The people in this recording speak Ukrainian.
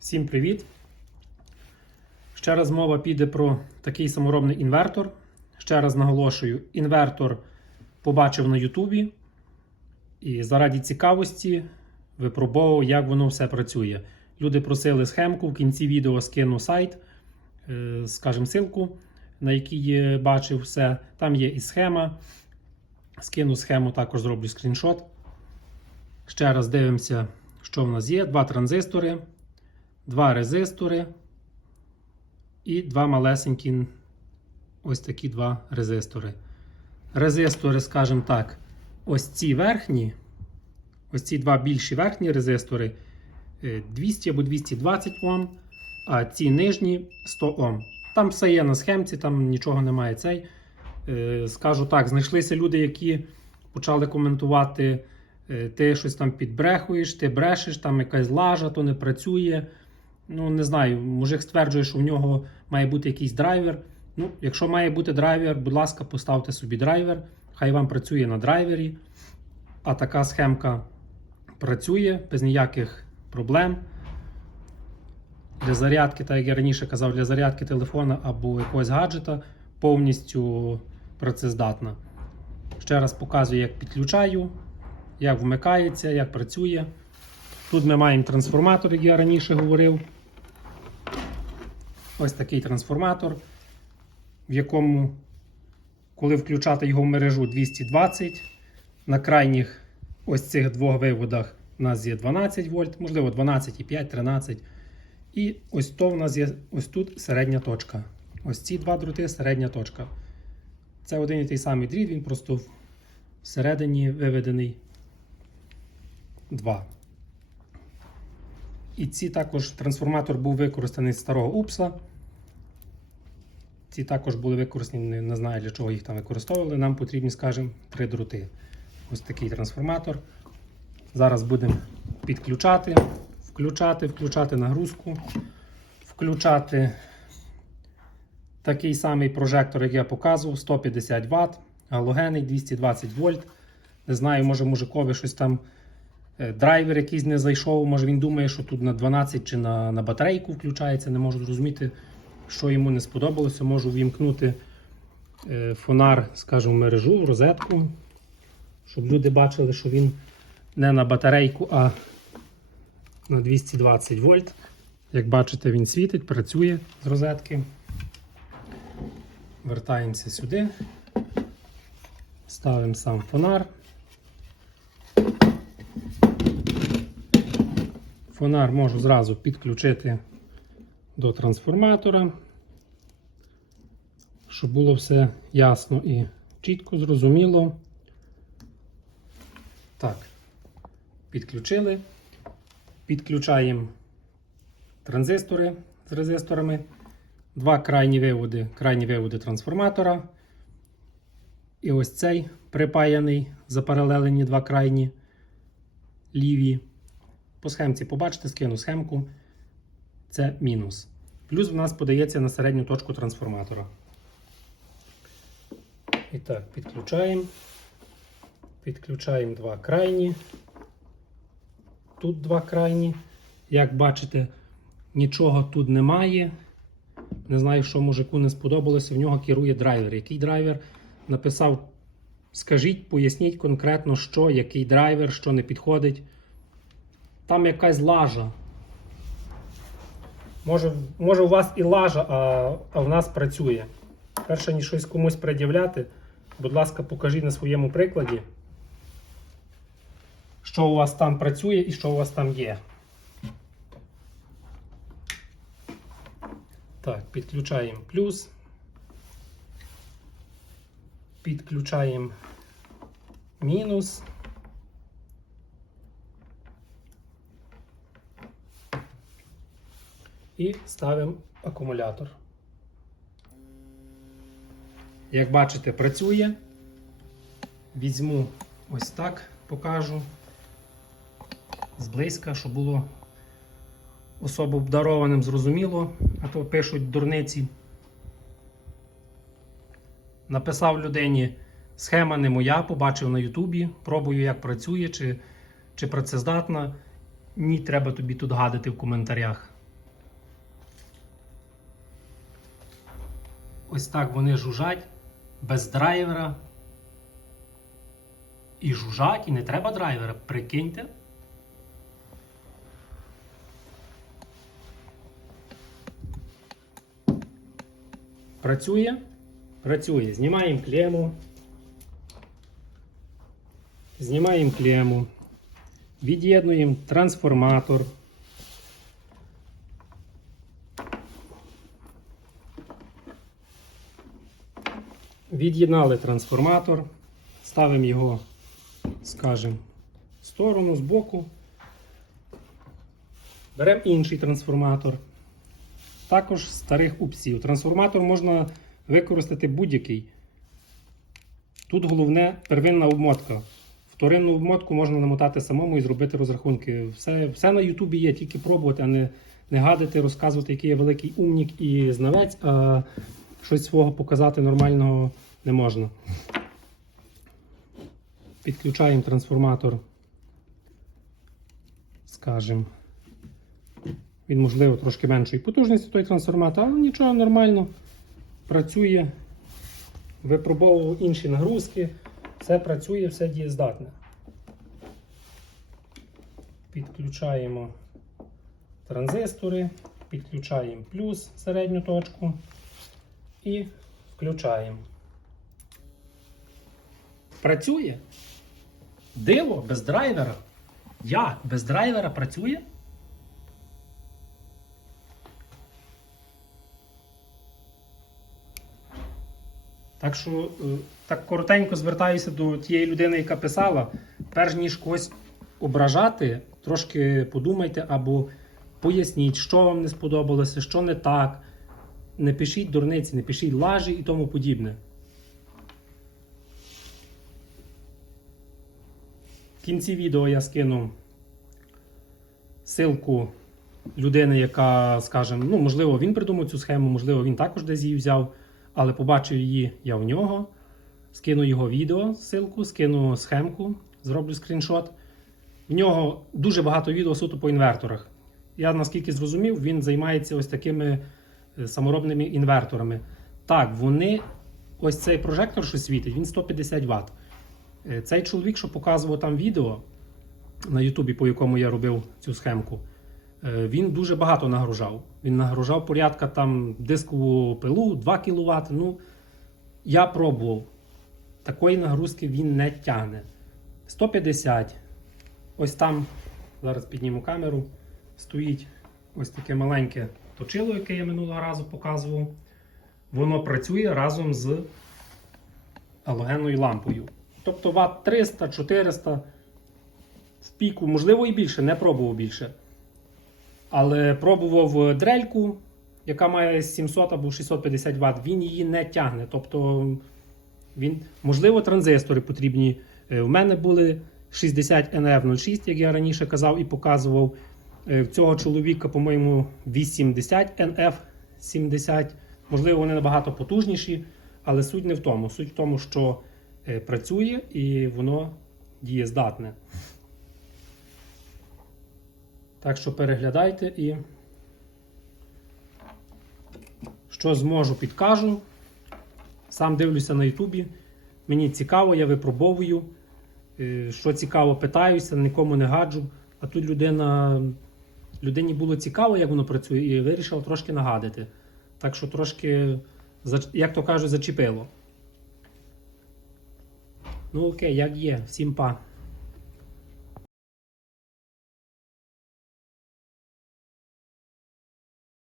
Всім привіт! Ще раз мова піде про такий саморобний інвертор. Ще раз наголошую, інвертор побачив на Ютубі і заради цікавості випробовував, як воно все працює. Люди просили схемку, в кінці відео скину сайт, е, скажімо, ссылку, на який бачив все. Там є і схема. Скину схему, також зроблю скріншот. Ще раз дивимося, що в нас є. Два транзистори, два резистори і два малесенькі ось такі два резистори. Резистори, скажімо так, ось ці верхні, ось ці два більші верхні резистори е, 200 або 220 Ом, а ці нижні 100 Ом. Там все є на схемці, там нічого немає цей. Е, Скажу так, знайшлися люди, які почали коментувати. Е, Ти щось там підбрехуєш, ти брешеш, там якась лажа, то не працює. Ну, не знаю, мужик стверджує, що в нього має бути якийсь драйвер. Ну, якщо має бути драйвер, будь ласка, поставте собі драйвер, хай вам працює на драйвері. А така схемка працює без ніяких проблем. Для зарядки, так як я раніше казав, для зарядки телефона або якогось гаджета повністю працездатна. Ще раз показую, як підключаю, як вмикається, як працює. Тут ми маємо трансформатор, як я раніше говорив. Ось такий трансформатор, в якому, коли включати його в мережу 220, на крайніх ось цих двох виводах у нас є 12 вольт, можливо 12,5, 13. І ось то в нас є ось тут середня точка. Ось ці два дроти середня точка. Це один і той самий дріт, він просто всередині виведений 2. І ці також трансформатор був використаний з старого УПСа. Ці також були використані, не, знаю для чого їх там використовували. Нам потрібні, скажімо, три дроти. Ось такий трансформатор. Зараз будемо підключати, включати, включати нагрузку, включати такий самий прожектор, як я показував, 150 Вт, галогенний 220 вольт. Не знаю, може мужикові щось там е, драйвер якийсь не зайшов. Може він думає, що тут на 12 чи на, на батарейку включається. Не можу зрозуміти, що йому не сподобалося. Можу вімкнути е, фонар, скажімо, мережу, розетку, щоб люди бачили, що він не на батарейку, а на 220 вольт. Як бачите, він світить, працює з розетки. Вертаємося сюди. Ставимо сам фонар. Фонар можу зразу підключити до трансформатора, щоб було все ясно і чітко, зрозуміло. Так, підключили. Підключаємо транзистори з резисторами. Два крайні виводи, крайні виводи трансформатора. І ось цей припаяний, запаралелені два крайні ліві. По схемці побачите, скину схемку. Це мінус. Плюс в нас подається на середню точку трансформатора. І так, підключаємо. Підключаємо два крайні. Тут два крайні. Як бачите, нічого тут немає. Не знаю, що мужику не сподобалося. В нього керує драйвер. Який драйвер написав? Скажіть, поясніть конкретно, що, який драйвер, що не підходить. Там якась лажа. Може, може у вас і лажа, а, а в нас працює. Перше, ніж щось комусь пред'являти, будь ласка, покажіть на своєму прикладі, що у вас там працює і що у вас там є. Так, підключаємо плюс. Підключаємо мінус. І ставимо акумулятор. Як бачите, працює. Візьму ось так, покажу зблизька, щоб було особо обдарованим зрозуміло, а то пишуть дурниці. Написав людині, схема не моя, побачив на Ютубі, пробую, як працює, чи, чи працездатна. Ні, треба тобі тут гадити в коментарях. Ось так вони жужжать без драйвера. І жужжать, і не треба драйвера. Прикиньте. Працює? Працює. Знімаємо клему. Знімаємо клему. Від'єднуємо трансформатор. Від'єднали трансформатор, ставимо його, скажімо, в сторону, збоку. Беремо інший трансформатор. Також старих упсів. Трансформатор можна використати будь-який. Тут головне первинна обмотка. Вторинну обмотку можна намотати самому і зробити розрахунки. Все, все на Ютубі є, тільки пробувати, а не, не гадити, розказувати, який я великий умнік і знавець, щось свого показати нормального не можна. Підключаємо трансформатор, скажімо. Він, можливо, трошки меншої потужності той трансформатор, але нічого нормально працює. Випробовував інші нагрузки, все працює, все дієздатне. Підключаємо транзистори, підключаємо плюс середню точку і включаємо. Працює? Диво без драйвера. Як? Без драйвера працює? Так що е, так коротенько звертаюся до тієї людини, яка писала. Перш ніж когось ображати, трошки подумайте або поясніть, що вам не сподобалося, що не так. Не пишіть дурниці, не пишіть лажі і тому подібне. В кінці відео я скину ссылку людини, яка, скажімо, ну, можливо, він придумав цю схему, можливо, він також десь її взяв, але побачив її я в нього. Скину його відео, ссылку, скину схемку, зроблю скріншот. В нього дуже багато відео суто по інверторах. Я наскільки зрозумів, він займається ось такими саморобними інверторами. Так, вони, ось цей прожектор, що світить, він 150 Вт. Е, Цей чоловік, що показував там відео на Ютубі, по якому я робив цю схемку, е, він дуже багато нагружав. Він нагружав порядка там дискову пилу 2 кВт. Ну, я пробував. Такої нагрузки він не тягне. 150. Ось там, зараз підніму камеру, стоїть ось таке маленьке точило, яке я минулого разу показував. Воно працює разом з галогенною лампою. Тобто ватт 300, 400 в піку, можливо, і більше, не пробував більше. Але пробував дрельку, яка має 700 або 650 Вт, він її не тягне. Тобто, він, можливо, транзистори потрібні. Е, У мене були 60 NF06, як я раніше казав і показував. Е, В цього чоловіка, по-моєму, 80 NF70. Можливо, вони набагато потужніші, але суть не в тому. Суть в тому, що е, працює і воно дієздатне. Так що переглядайте і що зможу, підкажу. Сам дивлюся на Ютубі. Мені цікаво, я випробовую. Е, Що цікаво, питаюся, нікому не гаджу. А тут людина, людині було цікаво, як воно працює, і вирішила трошки нагадати. Так що трошки, як то кажуть, зачепило. Ну окей, як є, всім па.